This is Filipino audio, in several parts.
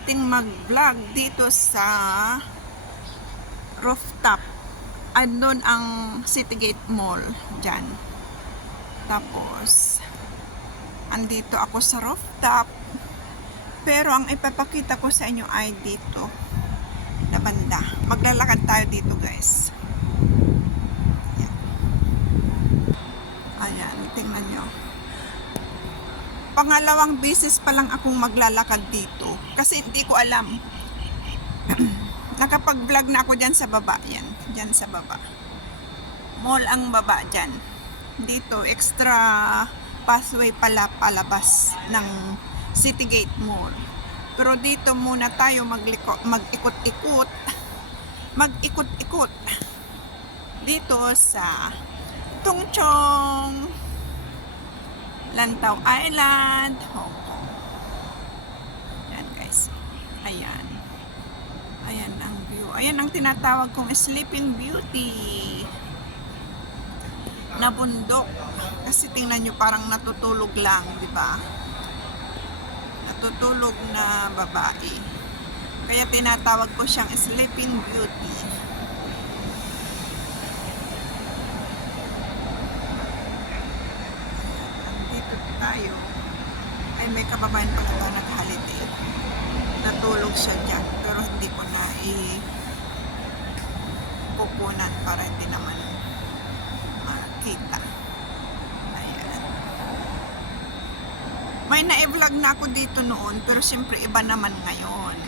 nating mag-vlog dito sa rooftop. Andun ang Citygate Mall dyan. Tapos andito ako sa rooftop, pero ang ipapakita ko sa inyo ay dito na banda. Maglalakad tayo dito, guys. Ayan, tingnan nyo. Pangalawang beses pa lang akong maglalakad dito kasi hindi ko alam. Nakapag-vlog na ako dyan sa baba. Yan, dyan sa baba. Mall ang baba dyan. Dito, extra pathway pala palabas ng Citygate Mall. Pero dito muna tayo mag-ikot-ikot. Mag-ikot-ikot. Dito sa Tungchong, Lantau Island, Hong Kong. Ayan, guys. Ayan. Ayan ang view. Ayan ang tinatawag kong Sleeping Beauty na bundok. Kasi tingnan nyo, parang natutulog lang, di ba? Natutulog na babae. Kaya tinatawag ko siyang Sleeping Beauty. Andito tayo. Ay, may kababayan pala ba nag-holiday. Natulog siya dyan. Pero hindi ko na kukunan para hindi naman makita. Ayan. May na-vlog na ako dito noon, pero siyempre iba naman ngayon.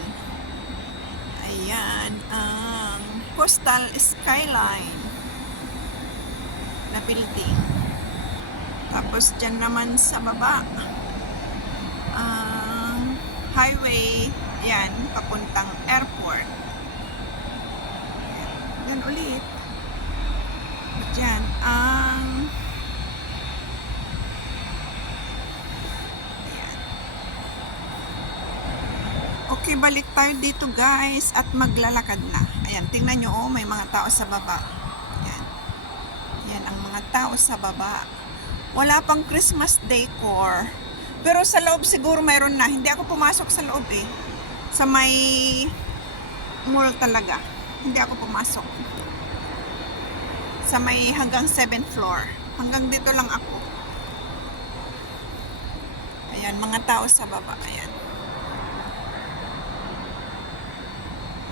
Ayan ang Coastal Skyline na building. Tapos dyan naman sa baba ang highway, yan, papuntang airport. Yan ulit. Dyan ang ayan. Okay, balik tayo dito, guys, at maglalakad na. Ayan, tingnan nyo, oh, may mga tao sa baba. Ayan. Yan ang mga tao sa baba. Wala pang Christmas decor. Pero sa loob siguro mayroon na. Hindi ako pumasok sa loob eh. Sa may mall talaga. Hindi ako pumasok. Sa may hanggang 7th floor. Hanggang dito lang ako. Ayan, mga tao sa baba. Ayan.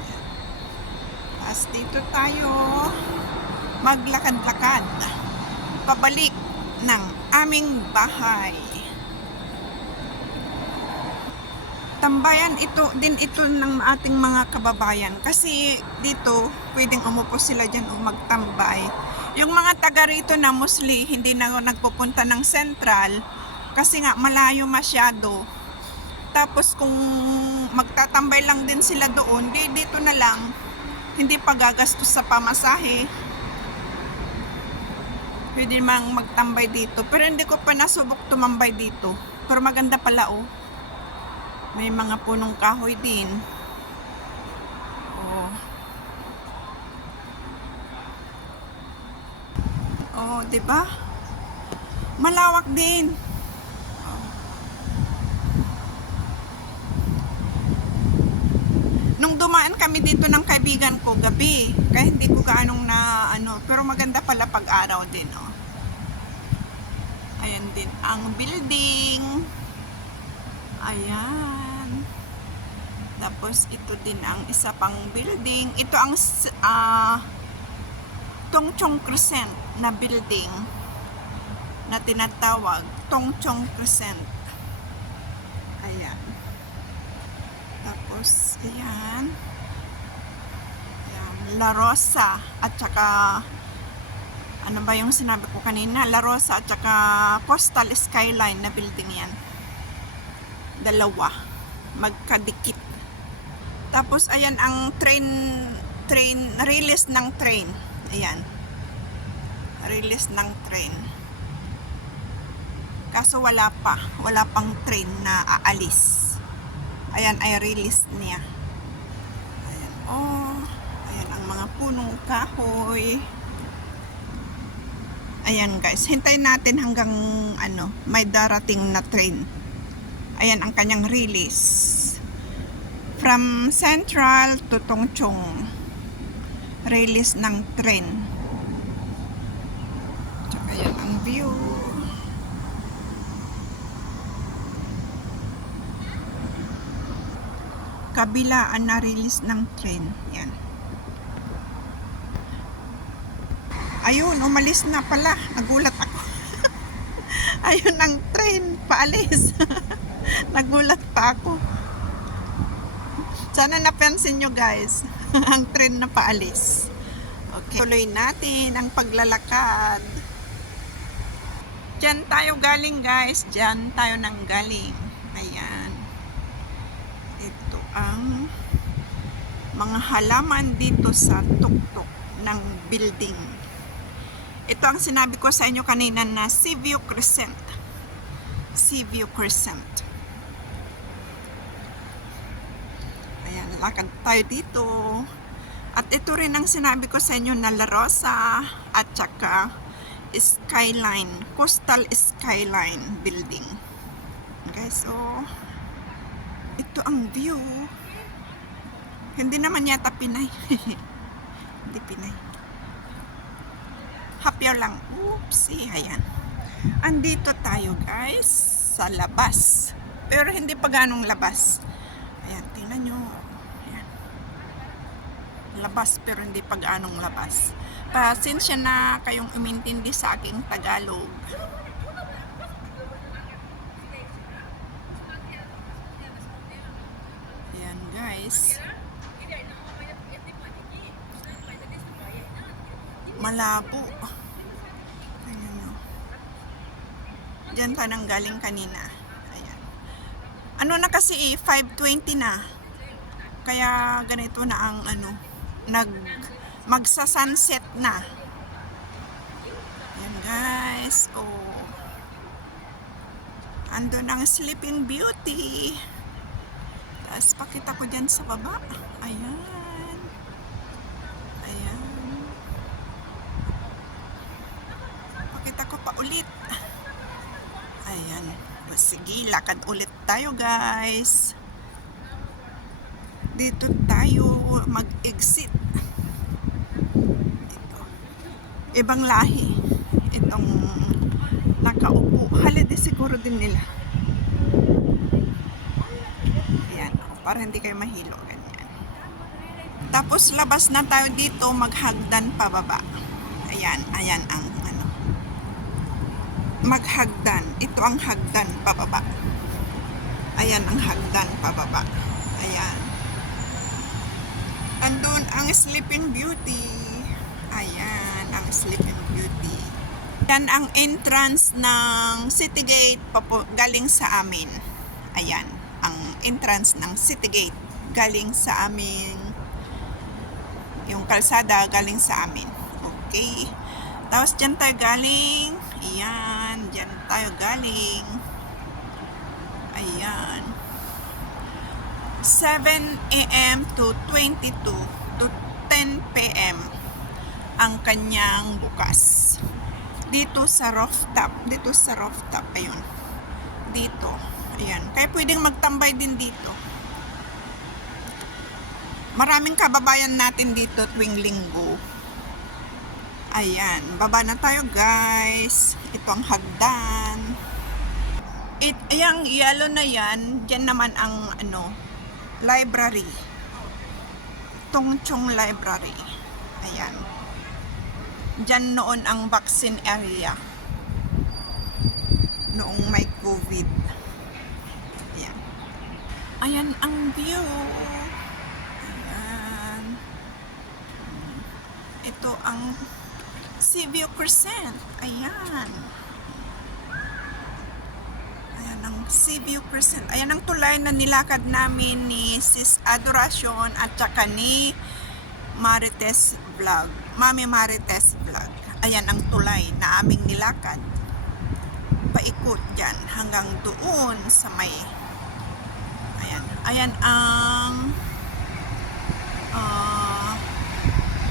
Ayan. Tapos dito tayo maglakad-lakad. Pabalik ng aming bahay. Tambayan ito ng ating mga kababayan kasi dito pwedeng umupo sila dyan o magtambay. Yung mga taga rito na mostly hindi na nagpupunta ng Central kasi nga malayo masyado. Tapos kung magtatambay lang din sila doon, dito na lang, hindi pa gagastos sa pamasahe. Pwede mang magtambay dito. Pero hindi ko pa nasubok tumambay dito. Pero maganda pala, oh. May mga punong kahoy din. Oh. Oh, 'di ba? Malawak din. Oh. Nung dumaan kami dito ng kaibigan ko gabi, kaya hindi ko gaanong na pero maganda pala pag araw din, oh. Ayan din ang building. Ayan. Tapos ito din ang isa pang building. Ito ang Tungchong Crescent na building na tinatawag Tungchong Crescent. Ayan. Tapos ayan. Ayan. La Rosa at saka ano ba yung sinabi ko kanina? La Rosa at saka Coastal Skyline na building yan. Dalawa magkadikit. Tapos ayan ang release ng train. Ayan, release ng train. Kaso wala pang train na aalis. Ayan ay release niya. Ayan, oh, ayan ang mga punong kahoy. Ayan, guys, hintayin natin hanggang may darating na train. Ayan ang kanyang release. From Central to Tongchong. Release ng tren. Tsaka yan ang view. Kabilaan na release ng tren. Yan. Ayun, umalis na pala. Nagulat ako. Ayun ang tren. Paalis. Nagulat pa ako. Sana napansin nyo guys. Ang tren na paalis. Okay. Tuloy natin ang paglalakad. Diyan tayo galing guys. Diyan tayo nang galing. Ayan. Ito ang mga halaman dito sa tuktok ng building. Ito ang sinabi ko sa inyo kanina na Seaview Crescent. Seaview Crescent. Ayan, lakad tayo dito. At ito rin ang sinabi ko sa inyo na La Rosa at saka Skyline, Coastal Skyline Building. Okay, so ito ang view. Hindi naman yata Pinay. Hindi Pinay. Hapyaw lang. Oopsie, ayan. Andito tayo guys sa labas. Pero hindi pa ganong labas. Ayan, tingnan nyo. Ayan. Labas pero hindi pa ganong labas. Pasensya na kayong umintindi sa aking Tagalog. Ayan guys. Malabo. Ayan o. Diyan tayo nang galing kanina. Ayan. Ano na kasi 5:20 na. Kaya ganito na ang magsa-sunset na. Ayan guys. Oh. Andun ang Sleeping Beauty. Tapos pakita ko dyan sa baba. Ayan. Ayan. Pakita ko pa ulit. Ayan. O, sige, lakad ulit tayo guys. Dito tayo mag-exit. Dito. Ibang lahi. Itong nakaupo. Holiday siguro din nila. Ayan. Para hindi kayo mahilo. Ganyan. Tapos labas na tayo dito. Maghagdan pababa. Ayan. Ayan ang maghagdan. Ito ang hagdan pababa. Ayan ang hagdan pababa. Ayan. Andun ang Sleeping Beauty. Ayan ang Sleeping Beauty. Yan ang entrance ng City Gate galing sa amin. Ayan ang entrance ng City Gate galing sa amin. Yung kalsada galing sa amin. Okay. Tapos dyan tayo galing. Ayan. Dyan tayo galing. Ayan. 7 a.m. to 22 to 10 p.m. ang kanyang bukas. Dito sa rooftop. Dito sa rooftop. Ayun. Dito. Ayan. Kaya pwedeng magtambay din dito. Maraming kababayan natin dito tuwing linggo. Ayan, baba na tayo guys. Ito ang hagdan. Yung yellow na yan, dyan naman ang library. Tongchong Library. Ayan. Dyan noon ang vaccine area. Noong may COVID. Ayan. Ayan ang view. Ayan. Ito ang Seaview Crescent. Ayan. Ayan ang Seaview Crescent. Ayan ang tulay na nilakad namin ni Sis Adoracion at saka ni Marites Vlog. Mami Marites Vlog. Ayan ang tulay na aming nilakad. Paikot dyan hanggang doon sa may ayan. Ayan ang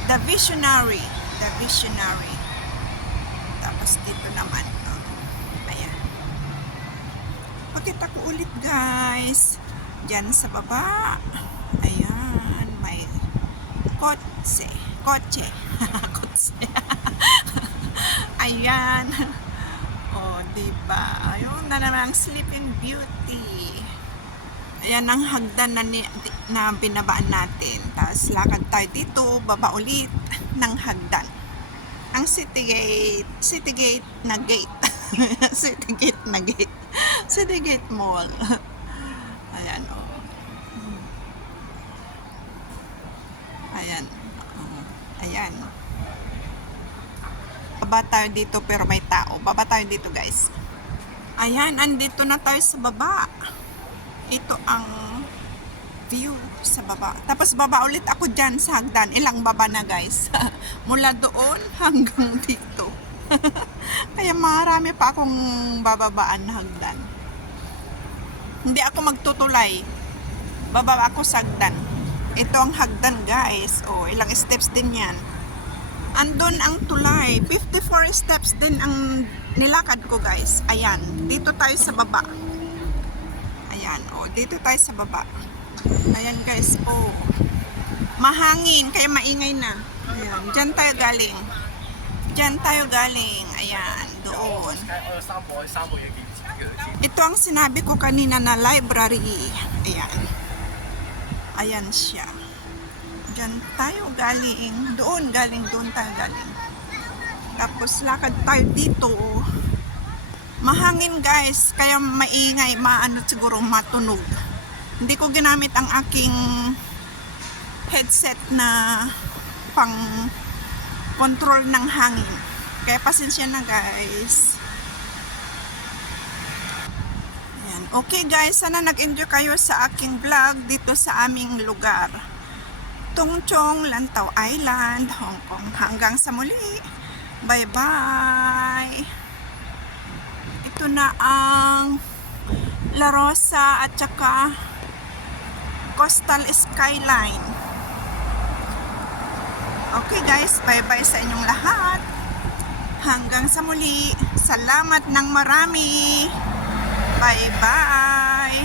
The Visionary. The Visionary. Tapos dito naman. Ayan. Pakita ko ulit guys. Diyan sa baba. Ayan, may kotse. Kotse. Kotse. Ayan. O, diba? Ayun na naman ang Sleeping Beauty. Ayan ang hagdan na binabaan natin. Tapos lakad tayo dito, baba ulit ng hagdan. Ang City Gate na gate. City Gate na gate. City Gate Mall. Ayan, o. Ayan. Ayan. Baba tayo dito pero may tao. Baba tayo dito, guys. Ayan, andito na tayo sa baba. Ito ang view sa baba. Tapos baba ulit ako dyan sa hagdan. Ilang baba na, guys. Mula doon hanggang dito. Kaya marami pa akong bababaan na hagdan. Hindi ako magtutulay. Baba ako sa hagdan. Ito ang hagdan, guys. O, ilang steps din yan. Andun ang tulay. 54 steps din ang nilakad ko, guys. Ayan. Dito tayo sa baba. Ayan. O, dito tayo sa baba. Ayan, guys. O. Mahangin. Kaya maingay na. Ayan. Diyan tayo galing. Diyan tayo galing. Ayan. Doon. Ito ang sinabi ko kanina na library. Ayan. Ayan siya. Diyan tayo galing. Doon galing. Doon tayo galing. Tapos lakad tayo dito. Mahangin, guys. Kaya maingay. Maano siguro matunog. Hindi ko ginamit ang aking headset na pang control ng hangin. Kaya pasensya na, guys. Ayan. Okay, guys. Sana nag-enjoy kayo sa aking vlog dito sa aming lugar. Tung Chong, Lantau Island, Hong Kong. Hanggang sa muli. Bye-bye. Ito na ang La Rosa at saka Coastal Skyline. Okay, guys, bye-bye sa inyong lahat. Hanggang sa muli. Salamat ng marami. Bye-bye.